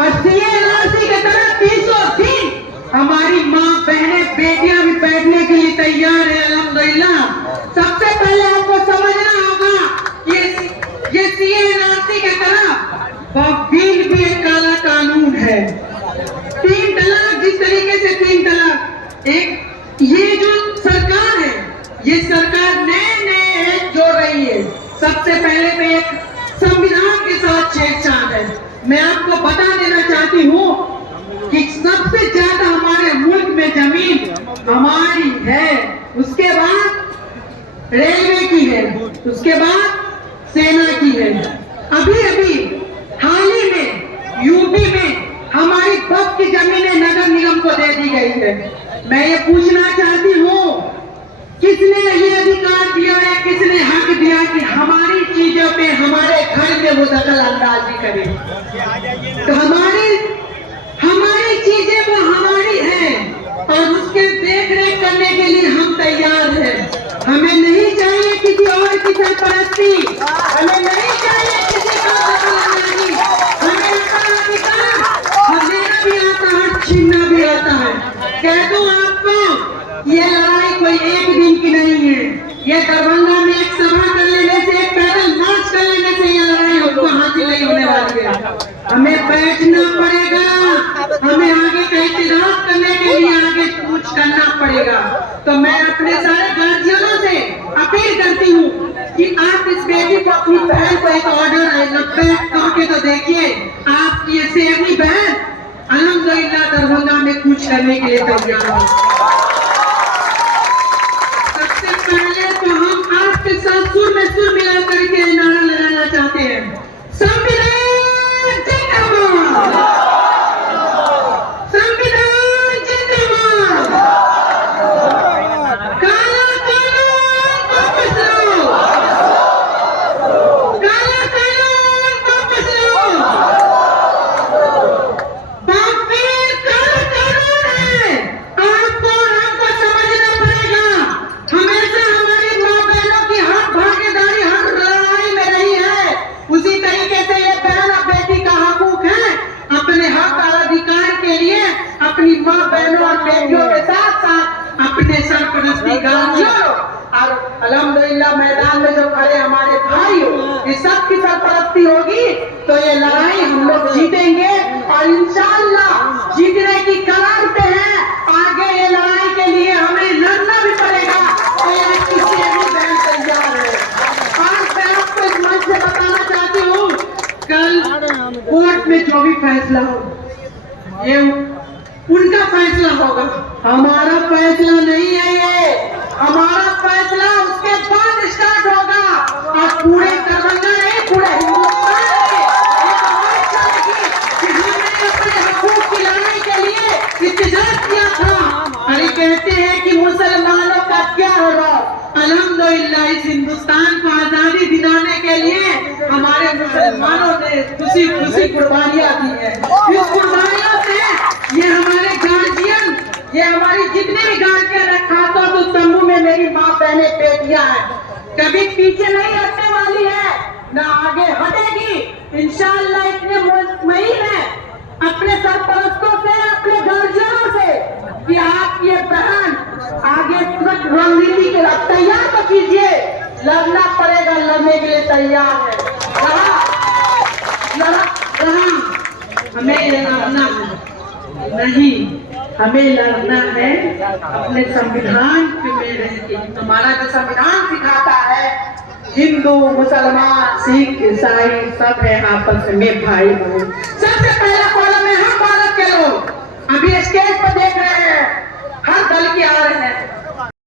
और CA/NRC की तरह 303 हमारी माँ बहनें बेटियां भी बैठने के लिए तैयार है अल्हम्दुलिल्लाह। सबसे पहले आपको समझना होगा ये CA/NRC की तरह बिल भी एक काला कानून है। 3 तलाक, जिस तरीके से 3 तलाक, एक ये जो सरकार है, ये सरकार नए एक्ट जोड़ रही है। सबसे पहले तो एक संविधान के साथ छेड़छाड़ है। मैं आपको बता देना चाहती हूँ कि सबसे ज्यादा हमारे मुल्क में जमीन हमारी है, उसके बाद रेलवे की है, उसके बाद सेना की है। अभी हाल ही में यूपी में हमारी वक्फ की जमीनें नगर निगम को दे दी गई है। मैं ये पूछना चाहती हूँ, किसने ये अधिकार दिया है, किसने हक दिया कि हमारी चीजों पे, हमारे घर में वो दखल अंदाजी करे? तो हमारी चीजें वो हमारी है और उसके देख रेख करने के लिए हम तैयार हैं। हमें नहीं चाहिए किसी और की सरपरस्ती, हमें नहीं चाहिए किसी का दखल अंदाजी। हमें अपना अधिकार देना भी आता है, छीनना भी आता है। कह दूं आपको, ये लड़ाई कोई एक दिन की नहीं है। ये दरभंगा में एक सभा कर लेने से, एक पैदल मार्च कर लेने से ये लड़ाई हमको हासिल नहीं होने वाली है। हमें बैठना पड़ेगा, हमें आगे का एहतजाज करने के लिए आगे कुछ करना पड़ेगा। तो मैं अपने सारे गार्जियनों से अपील करती हूँ कि आप इस बेटी को, अपनी बहन को एक ऑर्डर है, करके तो देखिए। आपकी ये सेवनी बहन अल्हम्दुलिल्लाह दरभंगा में कुछ करने के लिए तैयार है। सबसे पहले तो हम आपके साथ सुर में सुर मिला करके नारा लगाना चाहते हैं, संविधान जिंदाबाद, संविधान जिंदाबाद, काला कानून वापस लो, काला कानून वापस लो। बाकी काला कानून है, आपको समझना पड़ेगा। हमेशा हमारी माँ बहनों की हक भागीदारी हर लड़ाई में रही है। उसी तरीके से ये बहन और बेटी का हकूक है, अपने हक और अधिकार के लिए अपनी माँ बहनों और बेटियों के साथ साथ अपने सरपरस्ती गार्जियन और अल्हम्दुलिल्लाह मैदान में जो खड़े हमारे भाई हो, इस सब की सरपरस्ती होगी तो ये लड़ाई हम लोग जीतेंगे और इंशाअल्लाह जीतने की कगार पे है। आगे ये लड़ाई के लिए हमें लड़ना भी पड़ेगा, तो ये किसी भी बहन तैयार है। और मैं आपको इस मंच से बताना चाहती हूँ, कल कोर्ट में जो भी फैसला हो, ये उनका फैसला होगा, हमारा फैसला नहीं है। ये हमारा फैसला उसके बाद स्टार्ट होगा और पूरे दरभंगा नहीं, पूरे हिंदुस्तान में एक आवाज चलेगी कि हमने अपने हकूक की लड़ाई के लिए इत्तेजाज किया था। अरे कहते हैं कि मुसलमानों का क्या होगा? अल्हम्दुलिल्लाह इस हिंदुस्तान को आजादी दिलाने के लिए हमारे मुसलमानों ने खुशी खुशी कुर्बानियां दी है। इस कुर्बानियों से ये हमारे गार्जियन, ये हमारी जितने भी गार्जियन है, खासतौर तो तंबू में मेरी माँ बहनें बेटियां हैं, कभी पीछे नहीं हटने वाली है, ना आगे हटेगी। इंशाअल्लाह इतने महीने अपने सरपरस्तों से, अपने गार्जियनों से कि आप ये बहन आगे रणनीति के लिए तैयार तो कीजिए, लड़ना पड़ेगा, लड़ने के लिए तैयार है। हमें लड़ना नहीं, हमें लड़ना है अपने संविधान में रह के। हमारा जो संविधान सिखाता है, हिंदू मुसलमान सिख ईसाई सब है आपस में भाई भाई। सबसे पहला कॉलम में हम भारत के लोग अभी स्टेज पर देख रहे हैं, हर दल के आ रहे हैं।